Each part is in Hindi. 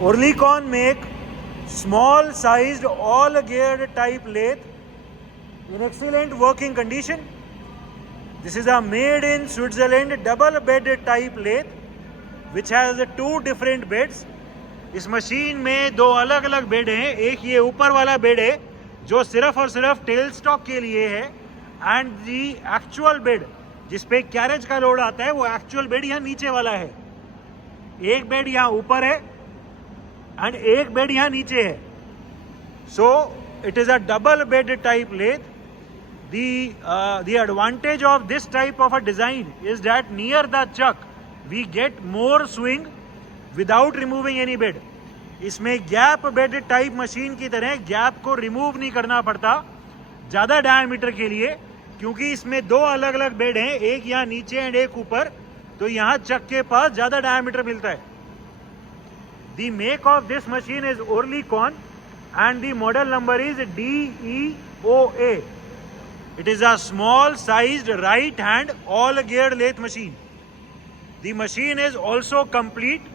Oerlikon make small sized all geared type lathe in excellent working condition. This is a made in Switzerland double bed type lathe which has two different beds. इस मशीन में दो अलग अलग बेड हैं. एक ये ऊपर वाला बेड है जो सिर्फ और सिर्फ टेल स्टॉक के लिए है, एंड दी एक्चुअल बेड जिसपे कैरेज का लोड आता है वो एक्चुअल बेड यहाँ नीचे वाला है. एक बेड यहाँ ऊपर है एंड एक बेड यहाँ नीचे है. So it is a double bed type lathe. The advantage of this type of a design is that near the chuck we get more swing without removing any bed. इसमें गैप बेड टाइप मशीन की तरह गैप को रिमूव नहीं करना पड़ता ज़्यादा डायमीटर के लिए, क्योंकि इसमें दो अलग अलग बेड हैं, एक यहाँ नीचे एंड एक ऊपर, तो यहाँ चक के पास ज़्यादा डायमीटर मिलता है. The make of this machine is Oerlikon and the model number is DEOA. It is a small sized right hand all geared lathe machine. The machine is also complete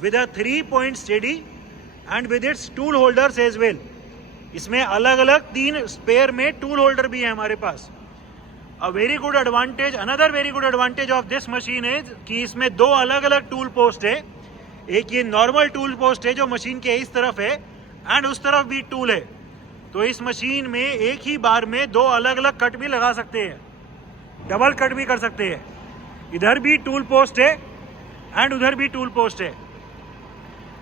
with a 3-point steady and with its tool holders as well. इसमें अलग अलग 3 स्पेयर में टूल होल्डर भी है हमारे पास. A very good advantage, another very good advantage of this machine is कि इसमें दो अलग अलग टूल पोस्ट है. एक ये नॉर्मल टूल पोस्ट है जो मशीन के इस तरफ है एंड उस तरफ भी टूल है. तो इस मशीन में एक ही बार में दो अलग अलग कट भी लगा सकते हैं, डबल कट भी कर सकते हैं. इधर भी टूल पोस्ट है एंड उधर भी टूल पोस्ट है.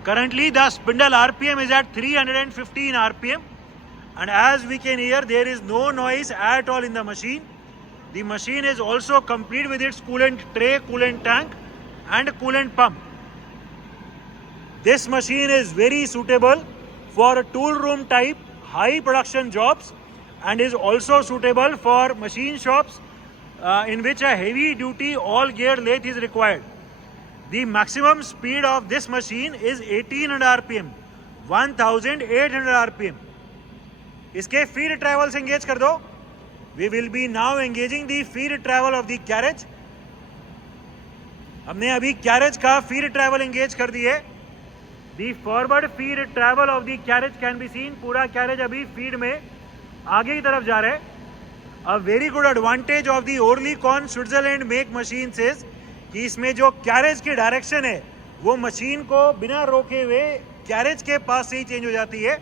Currently the spindle RPM is at 315 RPM and as we can hear there is no noise at all in the machine. The machine is also complete with its coolant tray, coolant tank and coolant pump. This machine is very suitable for tool room type high production jobs and is also suitable for machine shops in which a heavy duty all gear lathe is required. The maximum speed of this machine is 1800 RPM, 1800 RPM. इसके feed travel से engage कर दो. We will be now engaging the feed travel of the carriage. हमने अभी carriage का feed travel engage कर दिए. The forward feed travel of the carriage can be seen. पूरा carriage अभी feed में आगे की तरफ जा रहा है. A very good advantage of the Oerlikon Switzerland make machines is कि इसमें जो कैरेज की डायरेक्शन है वो मशीन को बिना रोके हुए कैरेज के पास से ही चेंज हो जाती है.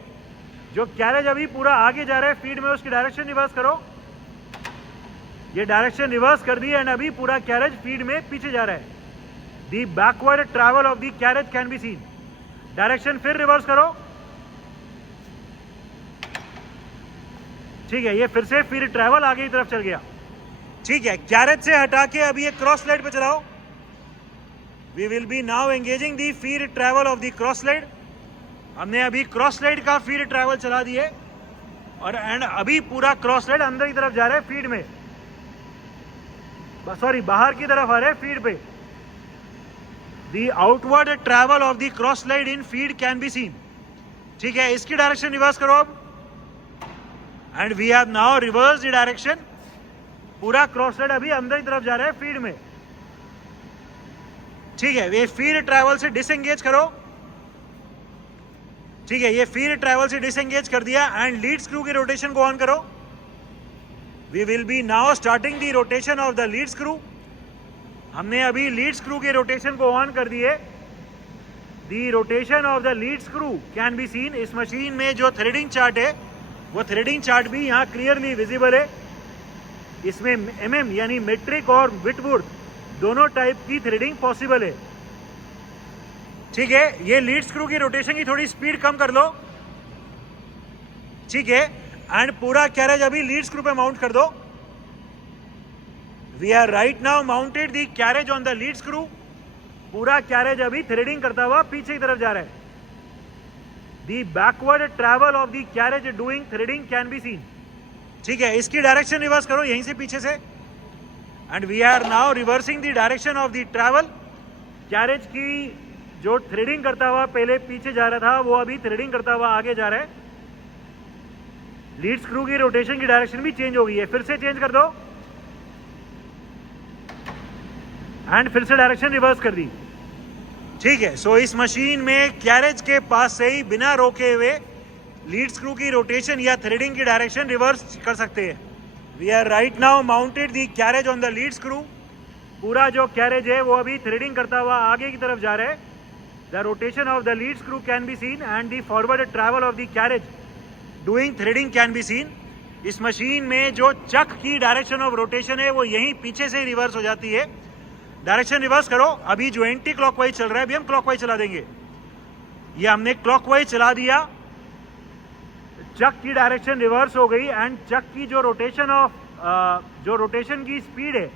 जो कैरेज अभी पूरा आगे जा रहा है फीड में उसकी डायरेक्शन रिवर्स करो. ये डायरेक्शन रिवर्स कर दी एंड अभी पूरा कैरेज फीड में पीछे जा रहा है. The backward travel of the carriage can be seen. Direction फिर रिवर्स करो. ठीक है, ये फिर से फीड ट्रैवल आगे की तरफ चल गया. ठीक है, कैरेज से हटा के अभी ये क्रॉस स्लाइड पे चलाओ. We will be now engaging the feed travel of the cross slide. हमने अभी क्रॉस स्लाइड का फीड ट्रैवल चला दिए और एंड अभी पूरा क्रॉस स्लाइड अंदर की तरफ जा रहा है फीड में, सॉरी बाहर की तरफ आ रहा है फीड पे. The outward travel of the cross slide in feed can be seen. ठीक है, इसकी डायरेक्शन रिवर्स करो अब and we have now reverse the direction. पूरा क्रॉस स्लाइड अभी अंदर की तरफ जा रहा है फीड में. ठीक है, ये फीड ट्रैवल से डिसएंगेज करो. ठीक है, ये फीड ट्रैवल से डिसएंगेज कर दिया एंड लीड स्क्रू की रोटेशन को ऑन करो. We will be now starting the rotation of the lead screw. हमने अभी लीड स्क्रू के रोटेशन को ऑन कर दिए. The rotation of the lead screw can be seen. इस मशीन में जो थ्रेडिंग चार्ट है वो थ्रेडिंग चार्ट भी यहाँ क्लियरली विजिबल है. इसमें mm यानी मेट्रिक और विटवुड दोनों टाइप की थ्रेडिंग पॉसिबल है. ठीक है, ये लीड स्क्रू की रोटेशन की थोड़ी स्पीड कम कर लो. ठीक है, एंड पूरा कैरेज अभी लीड स्क्रू पे माउंट कर दो. We are right now mounted the carriage on the lead screw. पूरा कैरेज अभी थ्रेडिंग करता हुआ पीछे की तरफ जा रहा है. The backward travel of the carriage doing threading can be seen. ठीक है, इसकी डायरेक्शन रिवर्स करो यहीं से पीछे से and we are now reversing the direction of the travel. Carriage की जो थ्रेडिंग करता हुआ पहले पीछे जा रहा था वो अभी थ्रेडिंग करता हुआ आगे जा रहा है. लीड स्क्रू की रोटेशन की डायरेक्शन भी चेंज हो गई है. फिर से चेंज कर दो एंड फिर से डायरेक्शन रिवर्स कर दी. ठीक है, सो इस मशीन में कैरेज के पास से ही बिना रोके हुए लीड स्क्रू की रोटेशन या थ्रेडिंग की डायरेक्शन रिवर्स कर सकते हैं। We are right now mounted the carriage on the lead screw. पूरा जो कैरेज है वो अभी थ्रेडिंग करता हुआ आगे की तरफ जा रहा है। The rotation of the lead screw can be scene and the forward travel of the carriage doing threading can be seen. इस मशीन में जो चक की डायरेक्शन ऑफ रोटेशन है वो यहीं पीछे से रिवर्स हो जाती है। डायरेक्शन रिवर्स करो। अभी जो एंटी क्लॉकवाइज चल रहा है अभी हम क्लॉकवाइज चला देंगे। ये हमने क्लॉकवाइज चला दिया, चक की डायरेक्शन रिवर्स हो गई एंड चक की जो रोटेशन की स्पीड है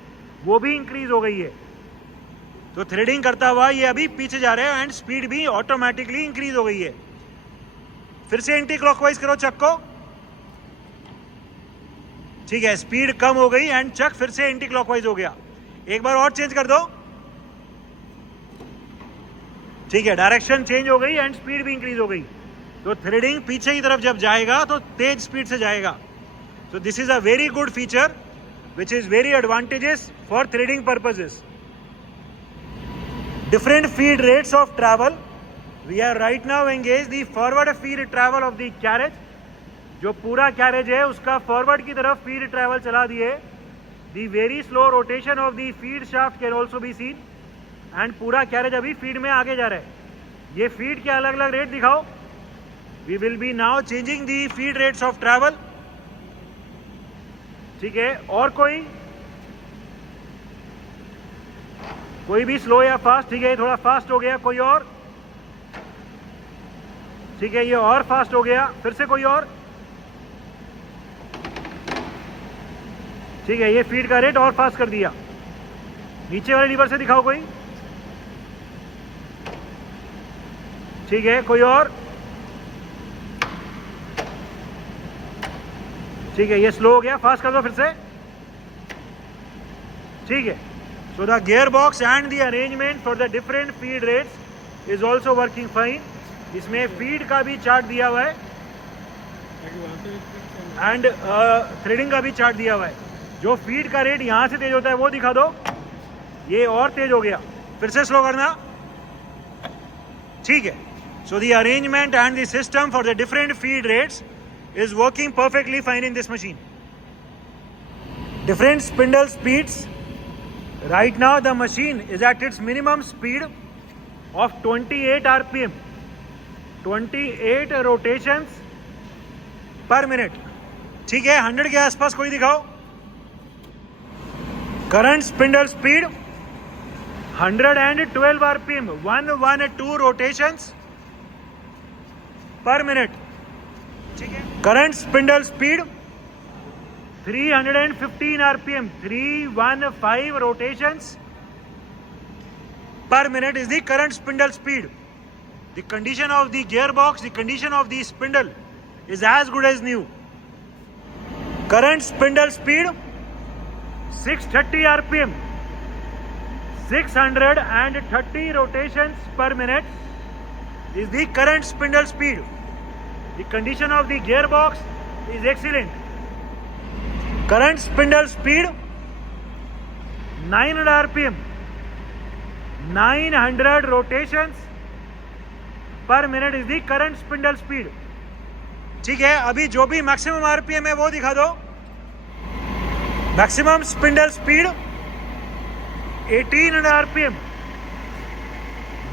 वो भी इंक्रीज हो गई है। तो थ्रेडिंग करता हुआ ये अभी पीछे जा रहा है एंड स्पीड भी ऑटोमेटिकली इंक्रीज हो गई है। फिर से एंटी क्लॉकवाइज करो चक को। ठीक है, स्पीड कम हो गई एंड चक फिर से एंटी क्लॉकवाइज हो गया। एक बार और चेंज कर दो। ठीक है, डायरेक्शन चेंज हो गई एंड स्पीड भी इंक्रीज हो गई। तो थ्रेडिंग पीछे की तरफ जब जाएगा तो तेज स्पीड से जाएगा। So this is a very good feature which is very advantageous for threading purposes. Different feed rates of travel. We are right now engaged the forward feed travel of the carriage. जो पूरा कैरेज है उसका फॉरवर्ड की तरफ फीड ट्रैवल चला दिए। दी very slow rotation of the feed shaft can also be seen and पूरा कैरेज अभी फीड में आगे जा रहा है। ये फीड के अलग अलग रेट दिखाओ। We will be now changing the feed rates of travel. ठीक है, और कोई भी स्लो या फास्ट। ठीक है, थोड़ा फास्ट हो गया। कोई और? ठीक है, ये और फास्ट हो गया। फिर से कोई और? ठीक है, ये फीड का रेट और फास्ट कर दिया। नीचे वाले लीवर से दिखाओ कोई। ठीक है, कोई और? ठीक है, ये स्लो हो गया। फास्ट कर दो फिर से। ठीक है, so the gear box and the arrangement for the different feed rates is also working fine. इसमें फीड का भी चार्ट दिया हुआ है एंड थ्रेडिंग का भी चार्ट दिया हुआ है। जो फीड का रेट यहां से तेज होता है वो दिखा दो। ये और तेज हो गया। फिर से स्लो करना। ठीक है, so the arrangement and the system for the different feed rates is working perfectly fine in this machine. Different spindle speeds. Right now the machine is at its minimum speed of 28 rpm, 28 rotations per minute. ठीक है, 100 के आसपास कोई दिखाओ। Current spindle speed 112 rpm, 112 rotations per minute. Current spindle speed 315 rpm, 315 rotations per minute is the current spindle speed. The condition of the gearbox, the condition of the spindle is as good as new. Current spindle speed 630 rpm, 630 rotations per minute is the current spindle speed. The condition of the gearbox is excellent. Current spindle speed 900 rpm, 900 rotations per minute is the current spindle speed. ठीक है, अभी जो भी मैक्सिमम आरपीएम है वो दिखा दो। Maximum spindle speed 1800 RPM,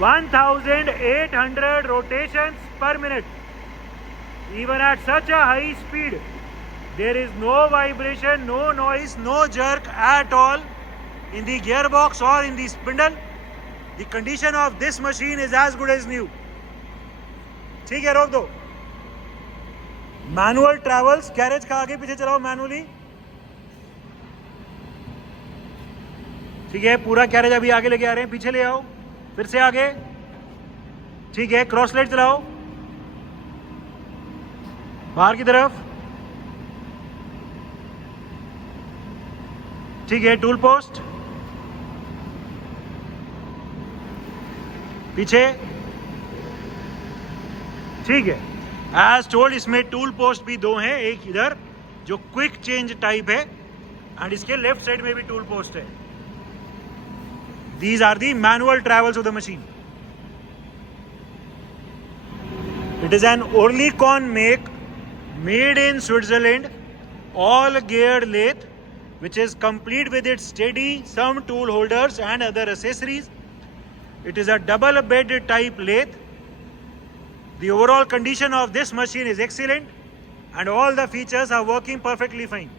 1800 rotations per minute. Even at such a high speed, there is no vibration, no noise, no jerk at all in the gearbox or in the spindle. The condition of this machine is as good as new. ठीक है, रोक दो। मैनुअल ट्रैवल्स, कैरेज का आगे पीछे चलाओ मैनुअली। ठीक है, पूरा कैरेज अभी आगे लेके आ रहे हैं, पीछे ले आओ, फिर से आगे। ठीक है, क्रॉस लाइट चलाओ बाहर की तरफ। ठीक है, टूल पोस्ट पीछे। ठीक है, एज टोल्ड इसमें टूल पोस्ट भी दो हैं, एक इधर जो क्विक चेंज टाइप है एंड इसके लेफ्ट साइड में भी टूल पोस्ट है। These are the manual travels of the machine. It is an Oerlikon make, made in Switzerland, all geared lathe, which is complete with its steady, some tool holders and other accessories. It is a double bed type lathe. The overall condition of this machine is excellent and all the features are working perfectly fine.